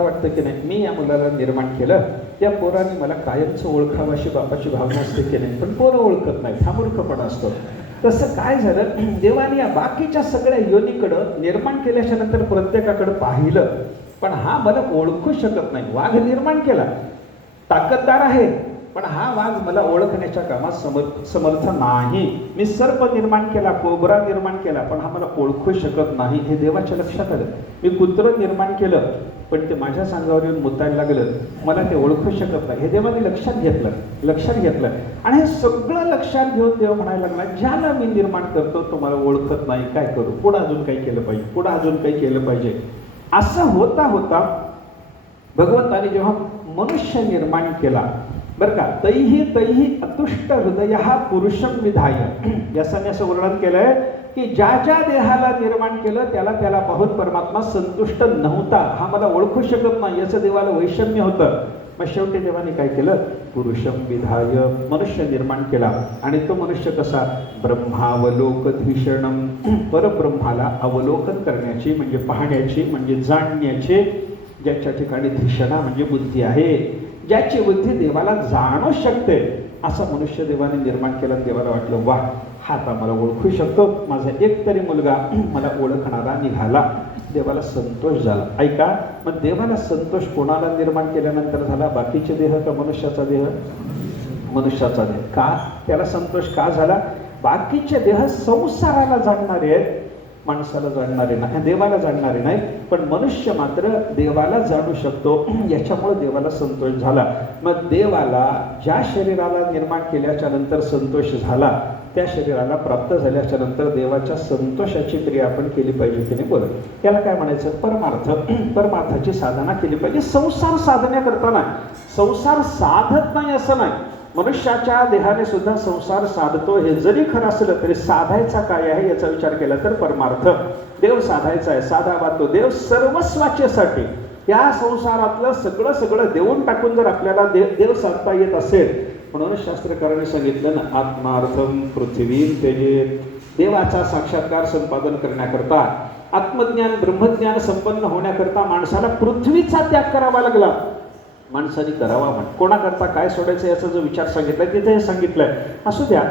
वाटतं की नाही, मी या मुलाला निर्माण केलं, त्या पोराने मला कायमचं ओळखावं अशी बापाची भावना असते की नाही, पण पोरं ओळखत नाही, हा मूर्खपणा असतो. तसं काय झालं, देवाने या बाकीच्या सगळ्या योनीकडं निर्माण केल्याच्या नंतर प्रत्येकाकडं पाहिलं, पण हा मला ओळखू शकत नाही. वाघ निर्माण केला, ताकददार आहे, पण हा वाघ मला ओळखण्याच्या कामात समर्थ नाही. मी सर्प निर्माण केला, कोबरा निर्माण केला, पण हा मला ओळखू शकत नाही. हे देवाच्या लक्षात आलं. मी कुत्रं निर्माण केलं, पण ते माझ्या सांगावर येऊन मुतायला लागलं, मला ते ओळखू शकत नाही. हे देवाने लक्षात घेतलं. आणि हे सगळं लक्षात घेऊन देव म्हणायला लागला, ज्याला मी निर्माण करतो तो मला ओळखत नाही, काय करू? पुढं अजून काही केलं पाहिजे. असं होता होता भगवंताने जेव्हा मनुष्य निर्माण केला, बरं का, तैही अतुष्ट हृदय हा पुरुषम विधाय, याचं असं वर्णन केलंय की ज्या देहाला निर्माण केलं त्याला पाहून परमात्मा संतुष्ट नव्हता. हा मला ओळखू शकत नाही, याचं देवाला वैषम्य होतं. मग शेवटी देवाने काय केलं? पुरुषम विधाय, मनुष्य निर्माण केला. आणि तो मनुष्य कसा? ब्रह्मावलोकधीषणम, परब्रह्माला अवलोकन करण्याची म्हणजे पाहण्याची म्हणजे जाणण्याची, ज्याच्या ठिकाणी धिषणा म्हणजे बुद्धी आहे, ज्याची बुद्धी देवाला जाणू शकते, असा मनुष्य देवाने निर्माण केला. देवाला वाटलं, वा, हा आता मला ओळखू शकतो, माझा एक तरी मुलगा मला ओळखणारा निघाला. देवाला संतोष झाला. ऐका, मग देवाला संतोष कोणाला निर्माण केल्यानंतर झाला? बाकीचे देह का मनुष्याचा देह? मनुष्याचा देह. का त्याला संतोष का झाला? बाकीचे देह संसाराला जाणणारे आहेत, माणसाला जाणणारे नाही, देवाला जाणणारे नाही, पण मनुष्य मात्र देवाला जाणू शकतो. याच्यामुळे देवाला संतोष झाला. मग देवाला ज्या शरीराला निर्माण केल्याच्या नंतर संतोष झाला, त्या शरीराला प्राप्त झाल्याच्या नंतर देवाच्या संतोषाची क्रिया आपण केली पाहिजे की नाही? बोलत त्याला काय म्हणायचं? परमार्थाची साधना केली पाहिजे. संसार साधण्या करताना संसार साधत नाही असं नाही, मनुष्याच्या देहाने सुद्धा संसार साधतो. हे जरी खरं असलं तरी साधायचा काय आहे याचा विचार केला तर परमार्थ देव साधायचा आहे. साधावा तो देव सर्वस्वाच्यासाठी. या संसारातलं सगळं देऊन टाकून जर आपल्याला देव साधता येत असेल, म्हणून शास्त्रकारांनी सांगितलं ना, आत्मार्थम पृथ्वी त्यजेत. देवाचा साक्षात्कार संपादन करण्याकरता, आत्मज्ञान ब्रह्मज्ञान संपन्न होण्याकरता माणसाला पृथ्वीचा त्याग करावा लागला. माणसाने करावा, कोणाकरता काय सोडायचं याचा जो विचार सांगितलाय तिथे हे सांगितलंय. असू द्या.